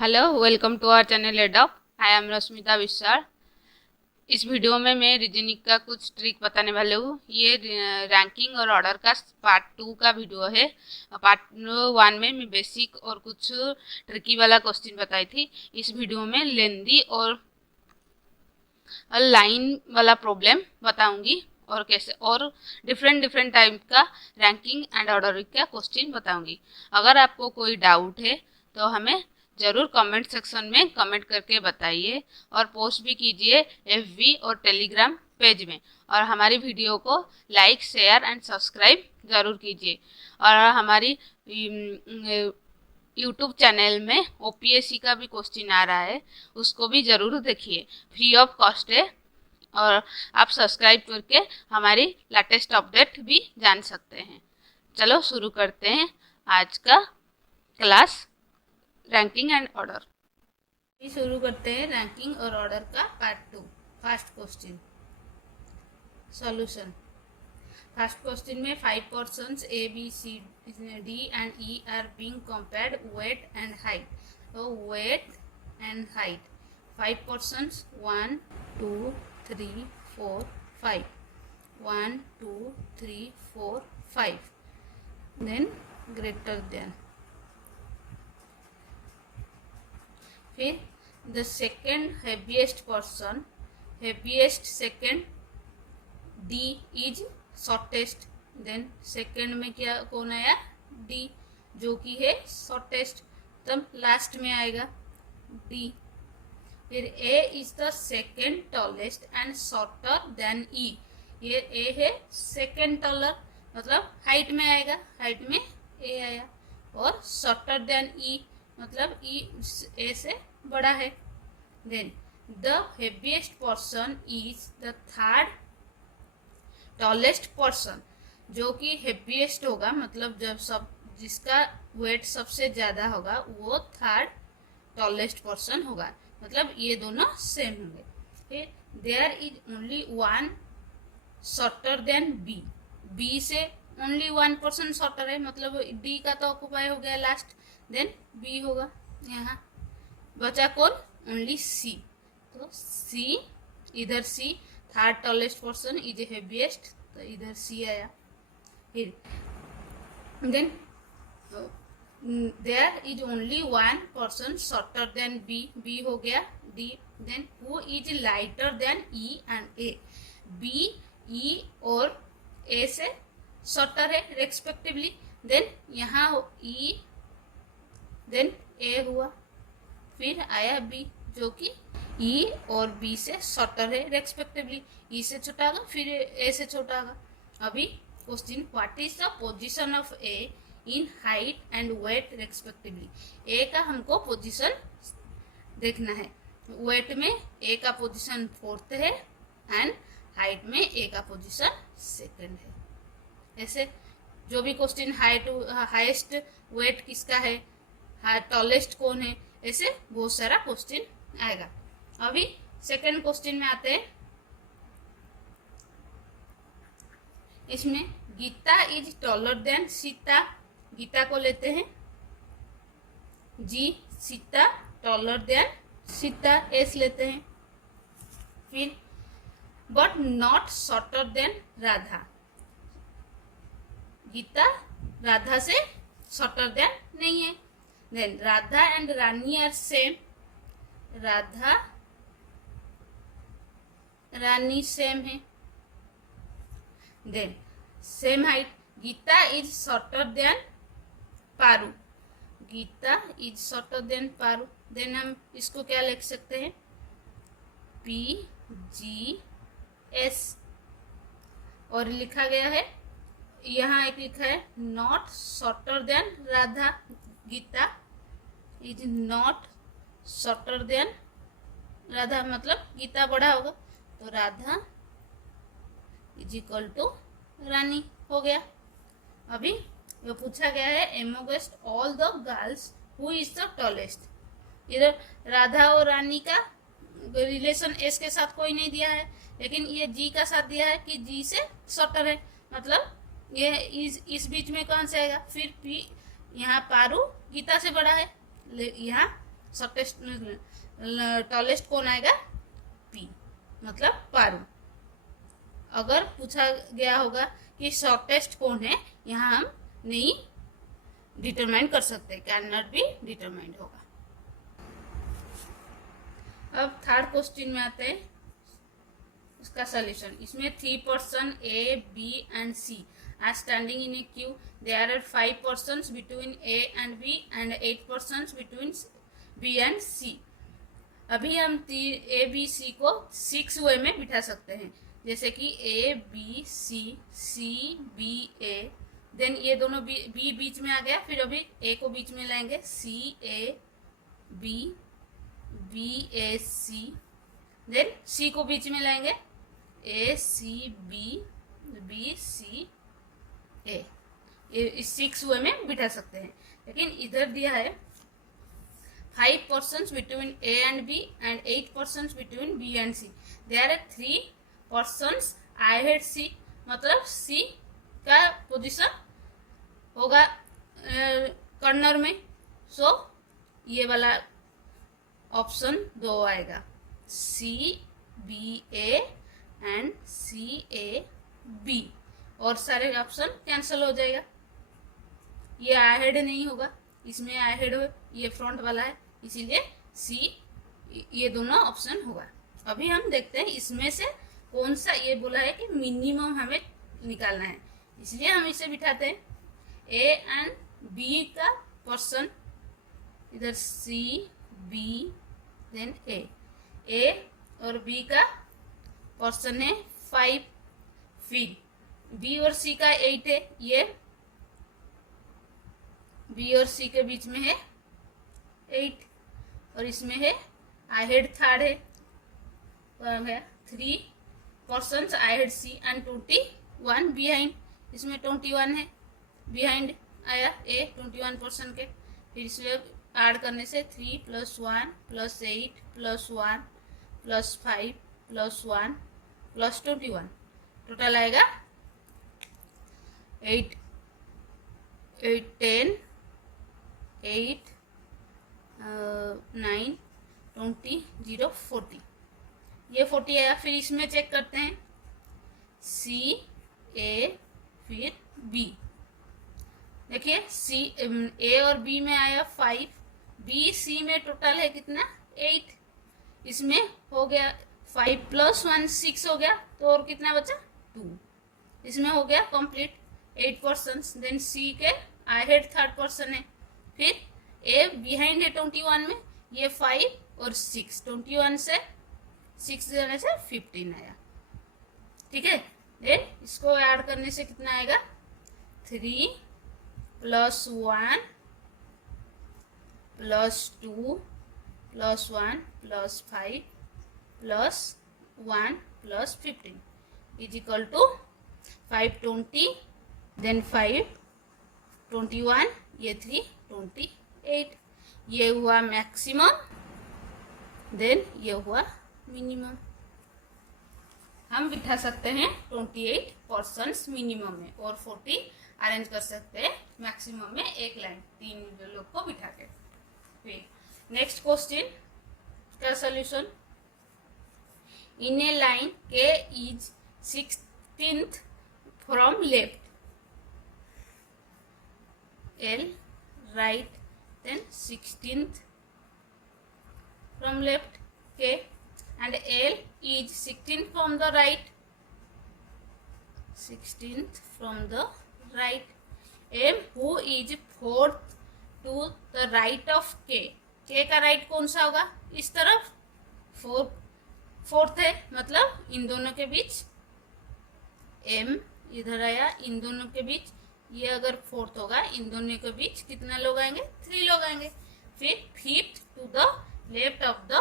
Hello, welcome to our channel adopt. I am Rashmita Vishal. इस video में मैं रीजनिंग का कुछ ट्रिक बताने वाले हूँ। ये रैंकिंग और ऑर्डर का पार्ट 2 का वीडियो है। पार्ट 1 में मैं बेसिक और कुछ ट्रिकी वाला क्वेश्चन बताई थी। इस वीडियो में लेंदी और लाइन वाला प्रॉब्लम बताऊंगी और कैसे और डिफरेंट डिफरेंट टाइप का रैंकिंग एंड ऑर्डरिंग का क्वेश्चन बताऊंगी। अगर आपको कोई डाउट है तो हमें ज़रूर कमेंट सेक्शन में कमेंट करके बताइए और पोस्ट भी कीजिए एफबी और टेलीग्राम पेज में। और हमारी वीडियो को लाइक शेयर एंड सब्सक्राइब ज़रूर कीजिए। और हमारी यूट्यूब चैनल में ओपीएससी का भी क्वेश्चन आ रहा है, उसको भी ज़रूर देखिए, फ्री ऑफ कॉस्ट है। और आप सब्सक्राइब करके हमारी लेटेस्ट अपडेट भी जान सकते हैं। चलो शुरू करते हैं आज का क्लास रैंकिंग एंड ऑर्डर। शुरू करते हैं रैंकिंग और ऑर्डर का part 2। First question solution. First question में 5 persons A B C D and E are being compared weight and height. तो weight and height 5 persons 1 2 3 4 5 1 2 3 4 5 then greater than. फिर the second heaviest person, heaviest second D is shortest. Then second में क्या कौन आया? D, जो कि है shortest, तब लास्ट में आएगा डी। फिर A is the second tallest and shorter than E. ये ए है सेकेंड टॉलर, मतलब हाइट में आएगा, हाइट में ए आया। और शॉर्टर देन ई मतलब ई ए से बड़ा है। Then the heaviest person is the third tallest person, जो कि हेवीएस्ट होगा, मतलब जब सब जिसका वेट सबसे ज्यादा होगा वो थर्ड टॉलेस्ट पर्सन होगा, मतलब ये दोनों सेम होंगे। फिर there is only one shorter than B, B से ओनली 1% शॉर्टर है, मतलब डी का तो ऑक्युपाई हो गया लास्ट, देन बी होगा। यहाँ बचा कौन? Only C. तो सी, इधर C third tallest person is heaviest, तो इधर सी आया। फिर then there is only one person shorter than B, B हो गया D. Then who is lighter than E and A, B E और A से शॉर्टर है रेस्पेक्टिवली। देन यहाँ ई देन ए हुआ। फिर आया बी, जो कि ई और बी से शॉर्टर है रेस्पेक्टिवली, ई से छोटा होगा फिर ए से छोटा होगा। अभी question, what is the position of A in height and weight respectively. A का हमको पोजीशन देखना है, वेट में ए का पोजीशन 4th है एंड हाइट में ए का पोजीशन 2nd है। ऐसे जो भी क्वेश्चन हाईएस्ट वेट किसका है, टॉलेस्ट कौन है, ऐसे बहुत सारा क्वेश्चन आएगा। अभी सेकंड क्वेश्चन में आते हैं। इसमें Gita is taller than Sita, Gita को लेते हैं G, Sita taller than Sita S लेते हैं। फिर but not shorter than Radha, Gita Radha से शॉर्टर देन नहीं है। Then Radha and Rani are same, Radha Rani same है। Then same height, Gita is shorter than Paru, Gita is shorter than Paru. Then हम इसको क्या लिख सकते हैं? P G S. और लिखा गया है, यहाँ एक लिखा है not shorter than Radha, Geeta is not shorter than Radha, मतलब गीता बड़ा होगा, तो Radha is equal to Rani हो गया। अभी ये पूछा गया है amongst all the girls who is the tallest. इधर राधा और रानी का रिलेशन एस के साथ कोई नहीं दिया है, लेकिन ये जी का साथ दिया है कि जी से शॉर्टर है, मतलब ये इस बीच में कौन से आएगा? फिर पी, यहाँ पारू गीता से बड़ा है, यहाँ शॉर्टेस्ट टॉलेस्ट कौन आएगा, पी, मतलब पारू। अगर पूछा गया होगा कि शॉर्टेस्ट कौन है, यहाँ हम नहीं डिटरमाइन कर सकते, कैन नॉट बी डिटरमाइंड होगा। अब थर्ड क्वेश्चन में आते हैं, उसका सॉल्यूशन। इसमें 3 person A, B and C are standing in a queue. There are 5 persons between A and B and 8 persons between B and C. अभी हम ए बी सी को 6 वे में बिठा सकते हैं, जैसे कि A B C, C B A, then ये दोनों बी बीच में आ गया, फिर अभी ए को बीच में लाएंगे, C A B, B A C, then C को बीच में लाएंगे, ए सी बी, बी सी ए। ये इस 6 वे में बिठा सकते हैं। लेकिन इधर दिया है 5 persons between A and B and 8 persons between B and C. There are 3 persons ahead C, मतलब C का पोजीशन होगा कॉर्नर में, सो ये वाला ऑप्शन 2 आएगा, C B A and C A B, और सारे ऑप्शन कैंसिल हो जाएगा। ये अहेड नहीं होगा, इसमें अहेड हो, ये फ्रंट वाला है, इसीलिए सी, ये दोनों ऑप्शन होगा। अभी हम देखते हैं इसमें से कौन सा, ये बोला है कि मिनिमम हमें निकालना है, इसलिए हम इसे बिठाते हैं। ए एंड बी का पर्सन, इधर सी बी देन ए और बी का पर्सन है 5, फिर बी और सी का 8 है, ये बी और सी के बीच में है 8, और इसमें है अहेड थर्ड है 3 persons ahead C and 21 behind, इसमें 21 है बिहाइंड आया ए 21 पर्सन के, फिर इसमें ऐड करने से 3 + 1 + 8 + 1 + 5 + 1 + 21, टोटल आएगा 8 8 10 8 9 20 0 40, ये 40 आया। फिर इसमें चेक करते हैं, सी ए फिर बी, देखिए सी ए और बी में आया 5, बी सी में टोटल है कितना 8, इसमें हो गया 5 + 1 6 हो गया, तो और कितना बचा 2, इसमें हो गया कंप्लीट 8 पर्सन। देन सी के अहेड थर्ड पर्सन है, फिर ए बिहाइंड है 21 में, ये 5 और 6, 21 से 6 जाने से 15 आया, ठीक है। देन इसको ऐड करने से कितना आएगा 3 + 1 + 2 + 1 + 5 + 1 + 15 = 520, देन 5 21, ये 3 28, ये हुआ मैक्सिमम, देन ये हुआ मिनिमम। हम बिठा सकते हैं 28 पर्सन्स मिनिमम में, और 40 अरेंज कर सकते हैं मैक्सिमम में, एक लाइन 3 लोग को बिठा के। फिर नेक्स्ट क्वेश्चन का सॉल्यूशन, इन ए लाइन के is 16th from left, L right, then 16th from left, K, and L is 16th from the right, 16th from the right, M who is 4th to the right of K, K का right कौन सा होगा, इस तरफ 4th है, मतलब इन दोनों के बीच, M इधर आया, इन दोनों के बीच, ये अगर 4th होगा, इन दोनों के बीच कितना लोग आएंगे 3 लोग आएंगे। फिर 5th to the left of the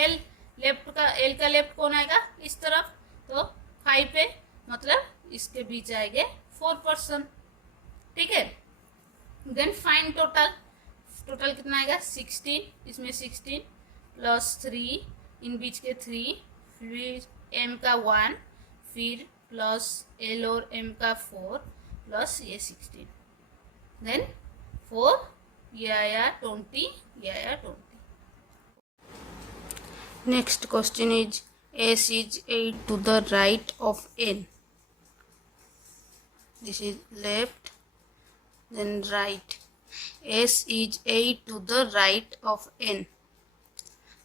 L, left का L का लेफ्ट कौन आएगा इस तरफ, तो 5 है, मतलब इसके बीच आएंगे 4 पर्सन, ठीक है। देन फाइंड टोटल, टोटल कितना आएगा 16, इसमें 16 + 3, इन बीच के 3, फिर M का 1, फिर प्लस L और M का 4 प्लस ये 16, देन 4 ये आया 20, ये आया 20. Next question is S is 8 to the right of N. This is left, then right. S is 8 to the right of N.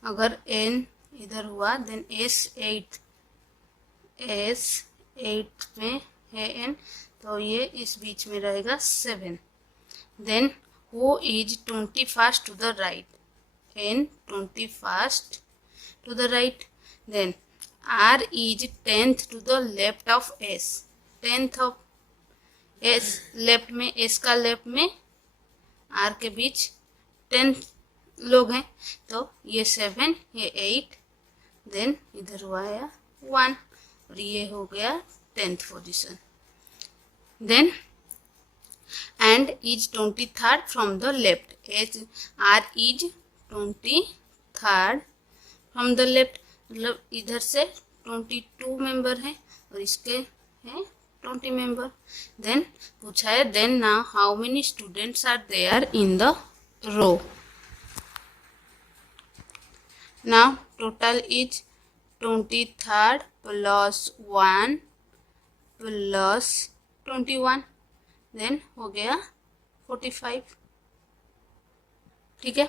अगर N इधर हुआ then S 8 में है N, तो ये इस बीच में रहेगा 7. Then who is 21st to the right? N 21st to the right. Then R is 10th to the left of S. 10th of S left में, S का लेफ्ट में, R के बीच 10 लोग हैं, तो ये 7, ये 8, देन इधर हुआ है 1 और ये हो गया 10th position. Then and is 23rd from the left. R is 23rd from the left, मतलब इधर से 22 मेंबर हैं और इसके हैं 20 मेंबर. देन पूछा है then now how many students are there in the row. Now total is 23rd plus 1 plus 21, then हो गया 45. ठीक है.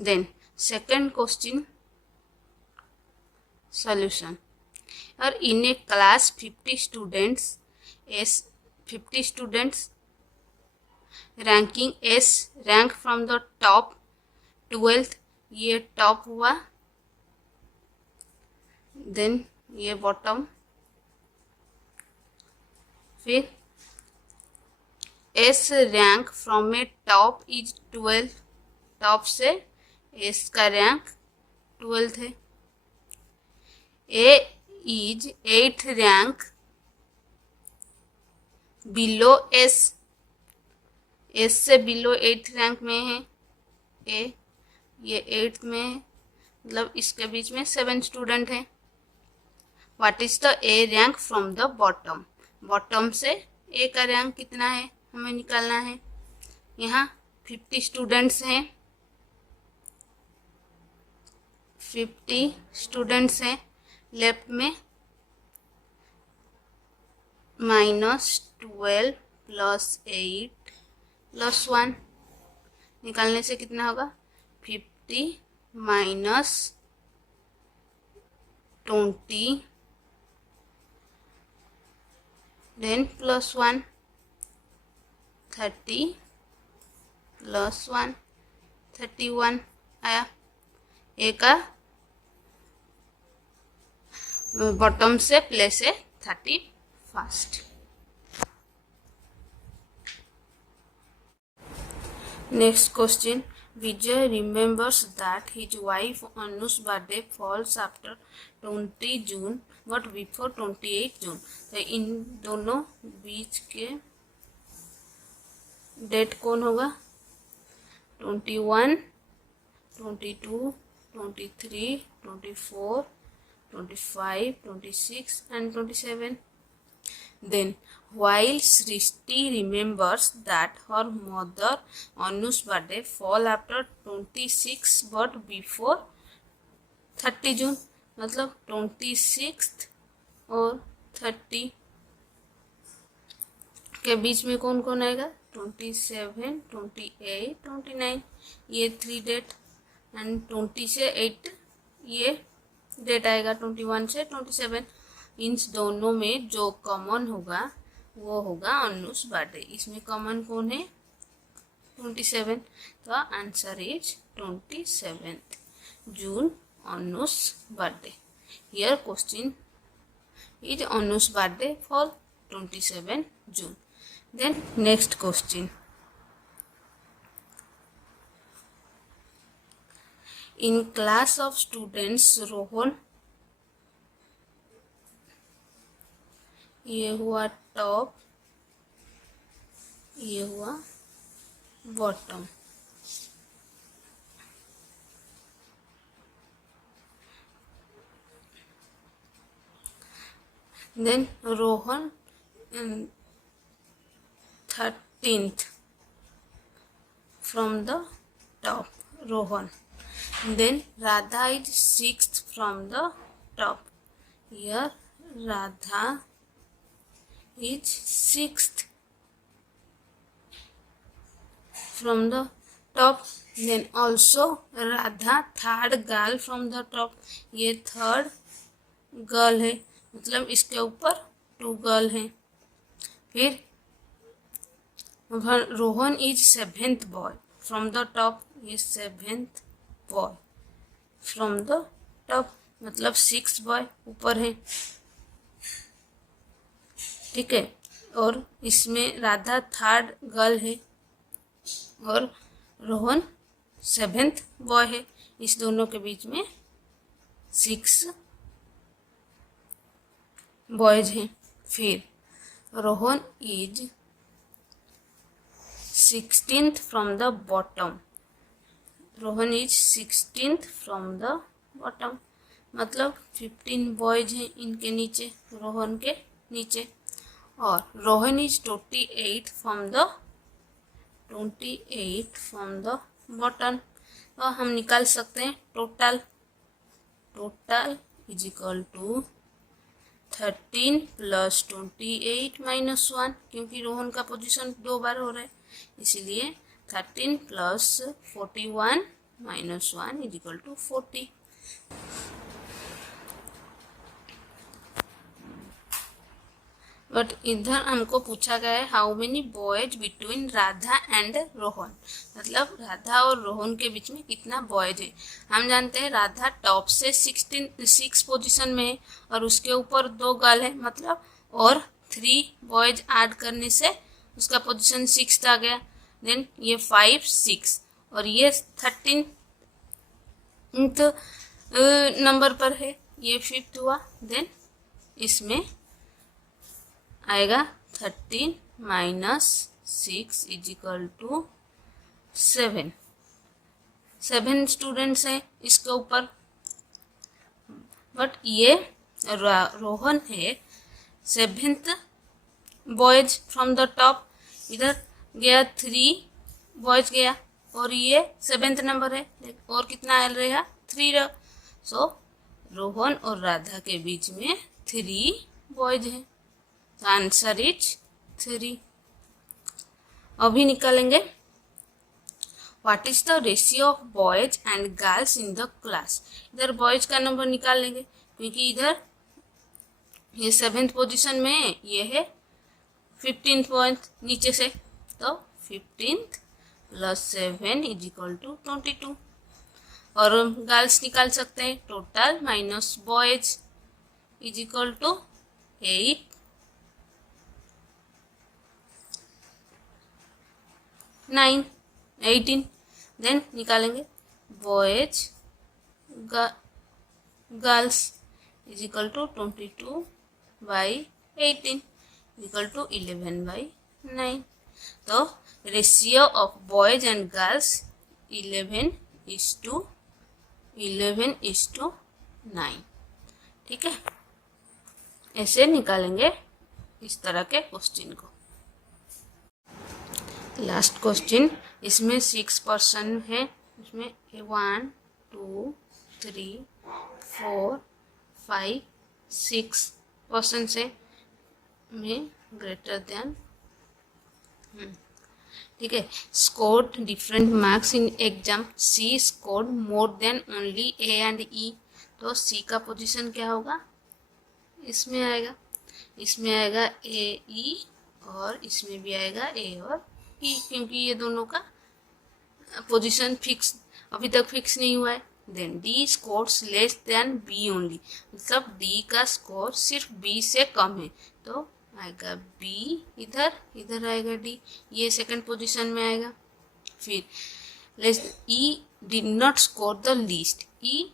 Then second question solution. Or in a class 50 students, ranking S, rank from the top 12th, ये top हुआ, then ये bottom, फिर S rank from A top is 12, top से S का रैंक 12th है. A is 8th rank below S, S से below 8th rank में है A, ये 8th में है, मतलब इसके बीच में 7 स्टूडेंट हैं. What is the A rank from the bottom, bottom से A का रैंक कितना है हमें निकालना है. यहाँ 50 स्टूडेंट्स हैं, 50 स्टूडेंट्स हैं. लेफ्ट में -12 प्लस 8 प्लस 1 निकालने से कितना होगा 50 माइनस 20 देन प्लस 1 30 प्लस 1 31 आया. ए का बॉटम से प्लेस है 31st. Next question. Vijay remembers that his wife Anu's birthday falls after 20 June but before 28 June. तो इन दोनों बीच के डेट कौन होगा 21, 22, 23, 24, 25, 26 and 27. Then while Srishti remembers that her mother Anu's birthday fall after 26 but before 30 June, मतलब 26th और 30 के बीच में कौन कौन आएगा 27, 28, 29, ये 3 डेट एंड 20 से 8 ये डेट आएगा 21 से 27. इन दोनों में जो कॉमन होगा वो होगा अनु's बर्थडे. इसमें कॉमन कौन है 27, तो answer is 27th June Anu's birthday. Here question is Anu's birthday for 27 June. Then next question. In class of students Rohan, ये हुआ टॉप, ये हुआ bottom. Then Rohan 13th from the top, Rohan. Then Radha is sixth from the top. Here Radha is sixth from the top. Then also Radha third girl from the top. ये third girl है, मतलब इसके ऊपर 2 girl हैं. फिर Rohan is 7th boy from the top. ये 7th boy from the top, मतलब 6 boy ऊपर है. ठीक है. और इसमें राधा थर्ड गर्ल है और रोहन 7th बॉय है. इस दोनों के बीच में 6 बॉयज हैं. फिर Rohan is 16th from the bottom. Rohan is 16th from the bottom, मतलब 15 बॉयज हैं इनके नीचे, रोहन के नीचे. और Rohan is 28th from the bottom. तो हम निकाल सकते हैं total is equal to 13 plus 28 minus 1, क्योंकि रोहन का पोजीशन 2 बार हो रहा है, इसीलिए 13 plus 41 minus 1 is equal to 40. But इधर हमको पूछा गया है how many boys between Radha and Rohan, मतलब राधा और रोहन के बीच में कितना बॉयज है. हम जानते हैं राधा टॉप से 6 पोजीशन में है और उसके ऊपर 2 गर्ल है, मतलब और 3 बॉयज ऐड करने से उसका पोजीशन 6 आ गया. देन ये 5 6 और ये 13 नंबर पर है, ये 5th हुआ. देन इसमें आएगा 13 minus 6 is equal to 7. 7 students हैं इसके ऊपर. बट ये रोहन है 7th boys from the top. इधर गया 3 बॉयज गया और ये 7th नंबर है, और कितना आया रहेगा 3. सो रोहन और राधा के बीच में 3 बॉयज हैं. Answer is 3. अभी निकालेंगे what is the ratio of boys and girls in the class. इधर बॉयज का नंबर निकाल लेंगे, क्योंकि इधर ये 7th पोजीशन में है, ये है 15th पॉइंट नीचे से, तो 15th plus 7 is equal to 22. और गर्ल्स निकाल सकते हैं total minus boys is equal to 8 9 18. Then निकालेंगे boys girls is equal to 22 by 18 equal to 11 by 9. तो ratio of boys and girls 11 is to 9. ठीक है, ऐसे निकालेंगे इस तरह के क्वेश्चन को. लास्ट क्वेश्चन, इसमें 6 पर्सन है, इसमें 1 2 3 4 5 6 पर्सन से में ग्रेटर देन. ठीक है. Scored different marks in exam. C scored more than only A and E. तो सी का पोजीशन क्या होगा, इसमें आएगा ए ई, और इसमें भी आएगा ए और ई, क्योंकि ये दोनों का पोजीशन फिक्स अभी तक फिक्स नहीं हुआ है. Then D scores less than B only, मतलब डी का स्कोर सिर्फ बी से कम है, तो आएगा बी इधर आएगा डी, ये 2nd पोजीशन में आएगा. फिर less E did not score the least. E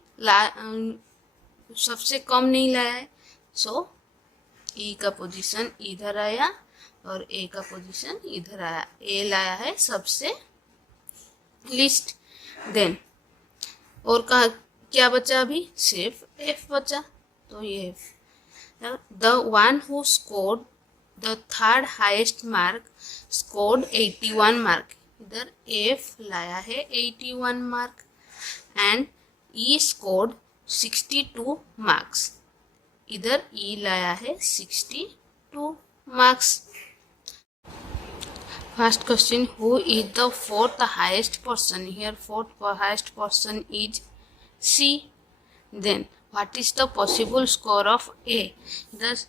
सबसे कम नहीं लाया है, सो ई का पोजीशन इधर आया और ए का पोजीशन इधर आया. ए लाया है सबसे लिस्ट. देन और क्या बचा अभी, सिर्फ एफ बचा, तो ये the one who scored the third highest mark scored 81 mark. इधर एफ लाया है 81 mark and E scored 62 marks. इधर ई लाया है 62 marks. First question, who is the fourth highest person? Here fourth highest person is C. Then what is the possible score of A? The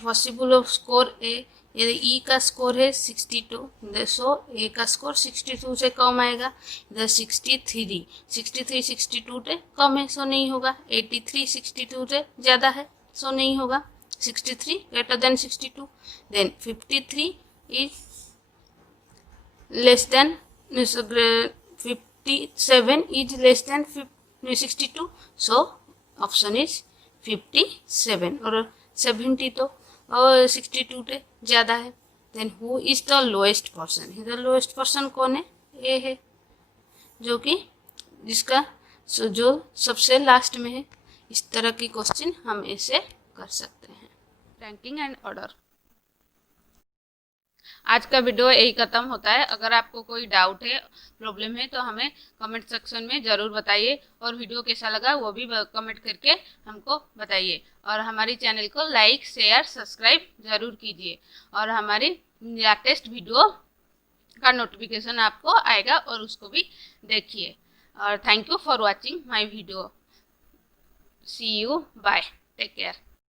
possible of score A, यदि E का score है 62, सो A का score 62 से कम आएगा। इधर 63 62 से कम है, सो नहीं होगा। 83 62 से ज़्यादा है, सो नहीं होगा। 63 greater than 62। Then 53 is less than 57 is less than 62, so option is 57 और 70 तो और 62 से ज़्यादा है। Then who is the lowest person? The lowest person कौन है? ए है, जो कि जिसका जो सबसे लास्ट में है। इस तरह की क्वेश्चन हम ऐसे कर सकते हैं। Ranking and order. आज का वीडियो यही ख़त्म होता है। अगर आपको कोई डाउट है, प्रॉब्लम है, तो हमें कमेंट सेक्शन में ज़रूर बताइए और वीडियो कैसा लगा वो भी कमेंट करके हमको बताइए। और हमारी चैनल को लाइक शेयर सब्सक्राइब ज़रूर कीजिए और हमारी लेटेस्ट वीडियो का नोटिफिकेशन आपको आएगा और उसको भी देखिए। और thank you for watching my video. See you, bye, take care.